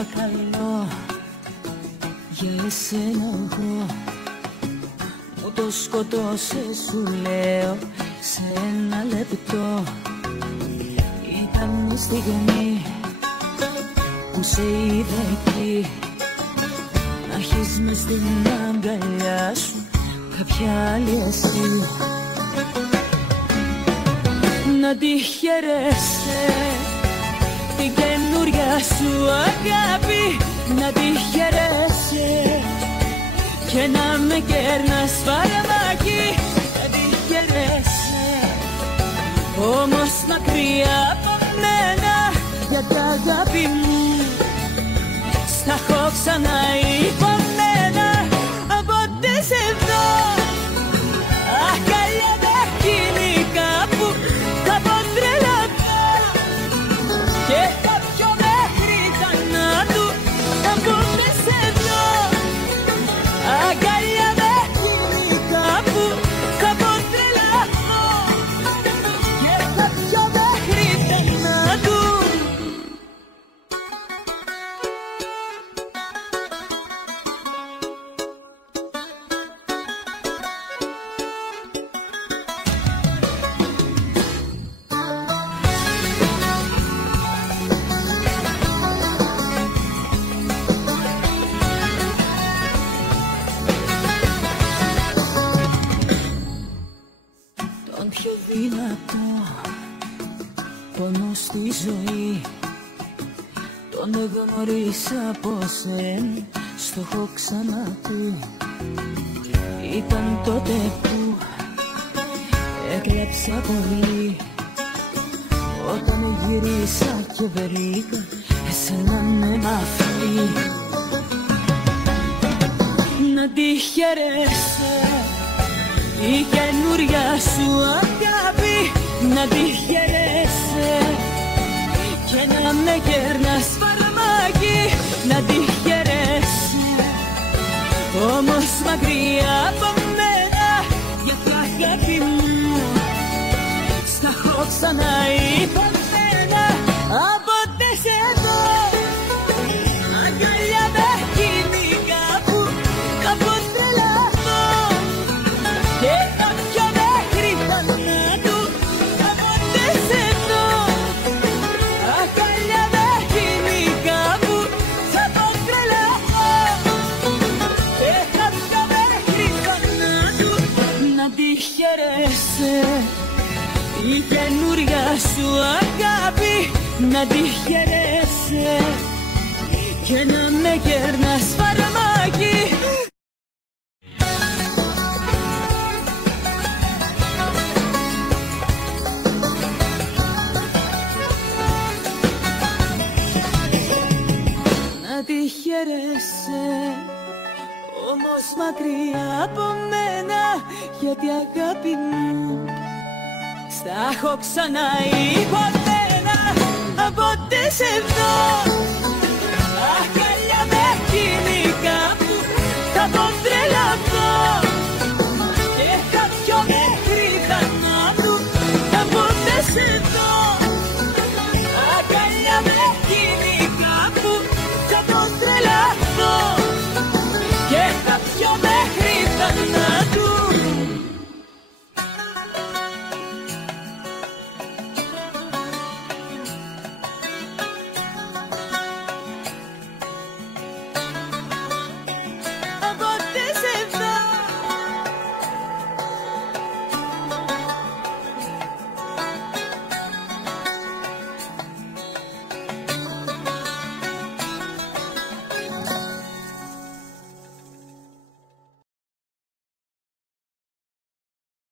είχα καλό για εσένα εγώ. Μου το σκοτώσες σου λέω σε ένα λεπτό. Ήταν η στιγμή που σε είδα εκεί, να έχεις μες στην αγκαλιά σου κάποια άλλη εσύ. Να τη χαιρέσαι την καινούρια σου αγάπη, να τη χαιρέσαι και να με κέρνας φαρμάκι. Να τη χαιρέσαι όμως μακριά από μένα, για τα αγάπη μου στα έχω ξαναυπομένα. Από τε σε δω αγκαλιά τα χειμικά που θα πω τρελαθώ και θα πιω μέχρι θανάτου. Από τε σε δω αγκαλιά τα χειμικά που θα πω τρελαθώ και θα πιω μέχρι θανάτου. Τον πιο δυνατό πόνο στη ζωή τον γνωρίσα από σένα, στο έχω ξαναπεί. Ήταν τότε που έκλαψα πολύ, όταν γυρίσα και βρήκα εσένα με μαφή. Να τη χαιρέσαι η καινούρια σου αγάπη, να τη χαιρέσαι και να με κέρνας φαρμάκι. Να τη χαιρέσαι όμως μακριά από μένα, για τα αγάπη μου στα έχω ξαναυπομένα. Από τε σε δω αγκαλιά τα χειμικά που θα πω τρελαθώ και θα πιω μέχρι θανάτου. Από τε σε δω αγκαλιά τα χειμικά που θα πω τρελαθώ και θα πιω μέχρι θανάτου. Να τη χαιρέσαι η καινούρια σου αγάπη, να τη χαιρέσαι και να με κέρνας φαρμάκι. Να τη χαιρέσαι όμως μακριά από μένα, γιατί αγάπη μου στα έχω ξαναυπομένα. Από τε σε δω αγκαλιά με χειμικά που θα πω